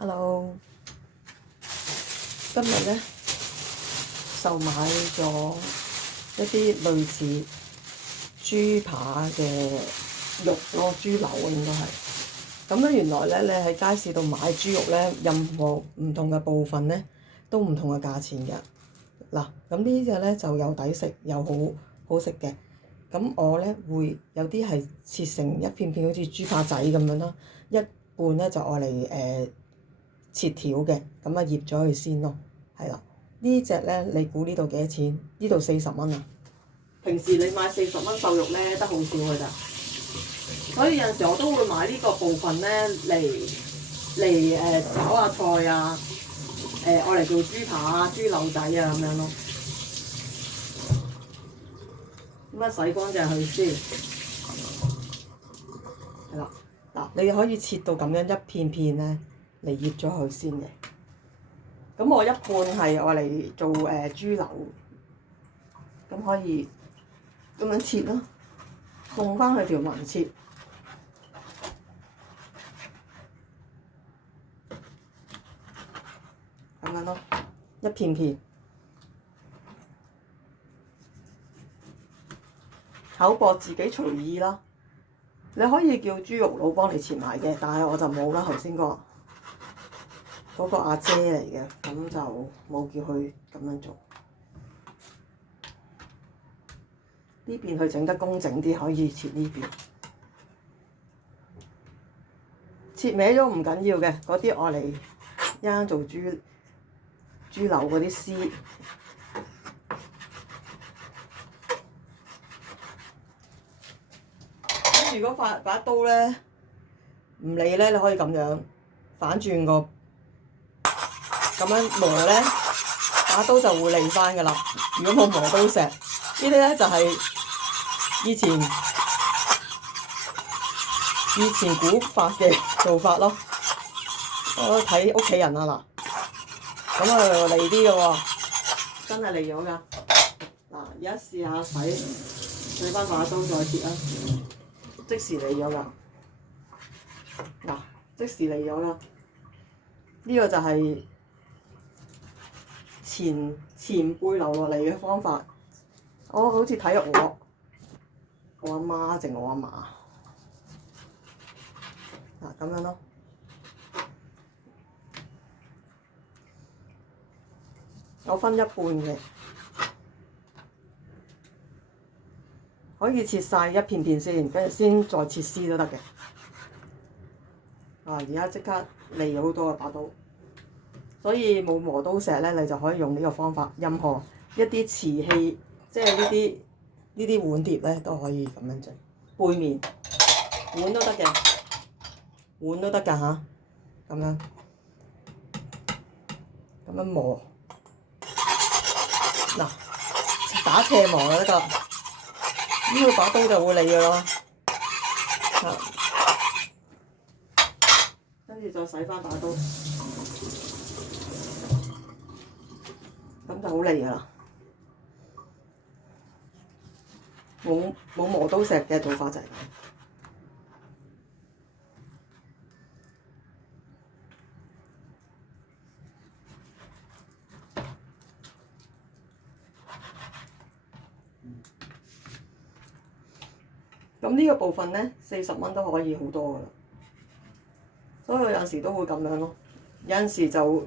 Hello，今日咧就買咗一啲類似豬扒嘅肉咯，豬柳應該係。咁咧原來咧你喺街市度買豬肉咧，任何唔同嘅部分咧都唔同嘅價錢嘅。嗱，咁呢隻咧就有抵食又好食嘅。咁我咧會有啲係切成一片片好似豬扒仔咁樣啦，一半咧就愛嚟切條嘅，咁啊醃咗佢先咯，係啦。呢隻咧你估呢度幾多錢？呢度40蚊啊！平時你買40蚊瘦肉咧得好少㗎咋，所以有陣時我都會買呢個部分咧嚟炒下菜啊，愛嚟做豬扒啊、豬柳仔啊咁樣咯。咁啊洗乾淨佢先，係啦。嗱，你可以切到咁樣一片片咧嚟醃咗佢先嘅。咁我一半係愛嚟做豬柳，咁可以咁樣切咯，弄翻佢條紋切，咁樣咯，一片片。厚薄自己隨意啦，你可以叫豬肉佬幫你切埋嘅，但係我就冇啦。頭先嗰個阿姐嚟嘅，咁就冇叫佢咁樣做。呢邊佢整得工整啲，可以切呢邊。切歪咗唔緊要嘅，嗰啲愛嚟一陣做豬柳嗰啲絲。如果把刀咧唔理咧，你可以咁樣反轉個咁樣磨咧，把刀就會利翻噶啦。如果冇磨刀石，呢啲咧就係以前古法嘅做法咯。我睇屋企人啊嗱，咁啊利啲嘅喎，真係利咗噶。嗱，而家試下洗翻把刀再切啊！即時嚟咗啦，嗱，即時嚟咗啦。呢個就係前輩留落嚟嘅方法。我好似睇我阿媽定我阿嫲，嗱咁樣咯。我分一半嘅，可以切晒一片片先，跟住先再切絲都得嘅。而家即刻利咗好多把刀，所以冇磨刀石咧，你就可以用呢個方法。任何一啲瓷器，即係呢啲碗碟咧，都可以咁樣整。背面碗都得嘅，碗都得㗎吓，咁樣磨。嗱，打斜磨就得㗎，呢個把刀就會利㗎咯。跟住再洗翻把刀，咁就好利㗎啦。冇磨刀石嘅做法就係咁。咁呢個部分咧，40蚊都可以好多㗎啦。所以我有陣時都會咁樣咯。有陣時就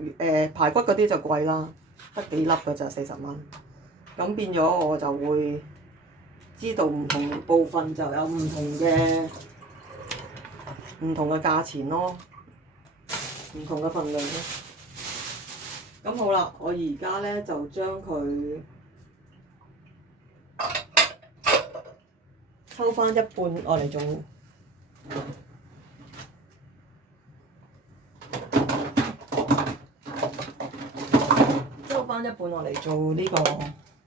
排骨嗰啲就貴啦，得幾粒㗎咋40蚊。咁變咗我就會知道唔同部分就有唔同嘅價錢咯，唔同嘅份量咯。咁好啦，我而家咧就將佢抽翻一半我嚟做，抽翻一半我嚟做呢個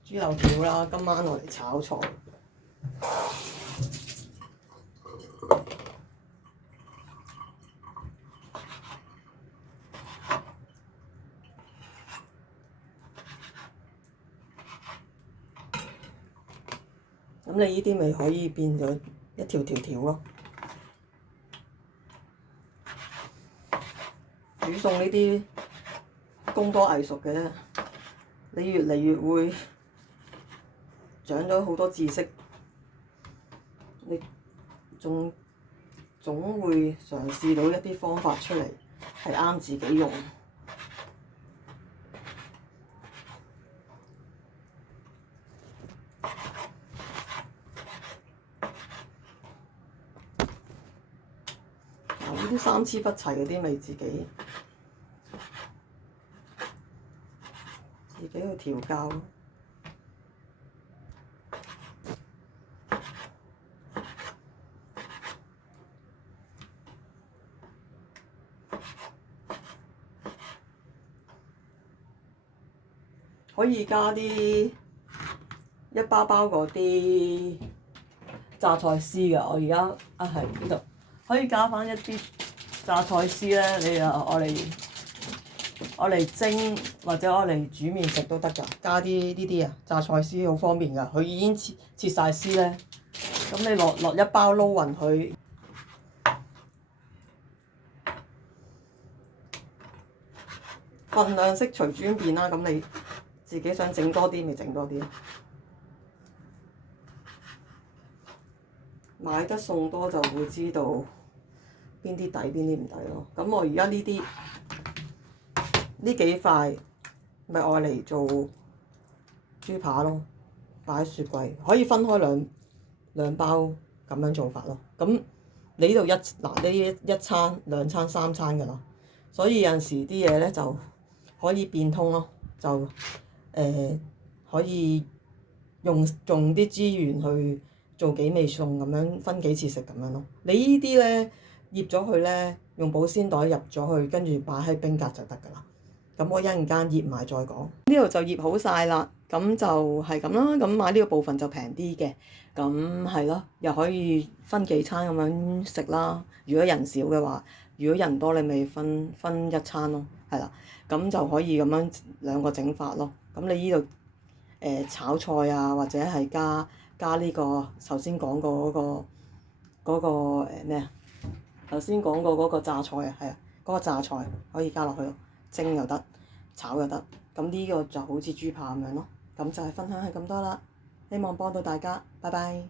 豬柳條啦。今晚我嚟炒菜。咁你呢啲咪可以變咗一條條條咯。煮餸呢啲功多藝熟嘅，你越嚟越會長咗好多知識，你總會嘗試到一啲方法出嚟係啱自己用。呢啲參差不齊嗰啲咪自己去調教咯。可以加啲一包包嗰啲榨菜絲㗎，我而家係呢度可以加返一啲榨菜絲咧，你我嚟蒸或者我嚟煮麵食都得㗎，加啲呢啲榨菜絲好方便㗎，佢已經切晒絲咧，咁你落一包撈勻佢，份量適隨轉變啦，咁你自己想整多啲咪整多啲，買得餸多就會知道邊啲抵邊啲唔抵咯。咁我而家呢幾塊咪愛嚟做豬扒咯，擺喺雪櫃，可以分開兩包咁樣做法咯。咁你呢度呢一餐、2餐、3餐㗎啦，所以有陣時啲嘢咧就可以變通咯，就可以用啲資源去做幾味餸咁樣，分幾次食咁樣咯。你呢啲咧醃咗佢咧，用保鮮袋入咗去，跟住擺喺冰格就得㗎啦。咁我一陣間醃埋再講。呢度就醃好晒啦，咁就係咁啦。咁買呢個部分就平啲嘅，咁係咯，又可以分幾餐咁樣食啦。如果人少嘅話，如果人多你咪分一餐咯，係啦。咁就可以咁樣2個整法咯。咁你呢度炒菜啊，或者係加呢個頭先講過嗰個咩啊？頭先講過嗰個榨菜啊，係啊，嗰個榨菜可以加落去咯。蒸又得，炒又得，咁呢個就好似豬扒咁樣咯。咁就係分享係咁多啦，希望幫到大家，拜拜。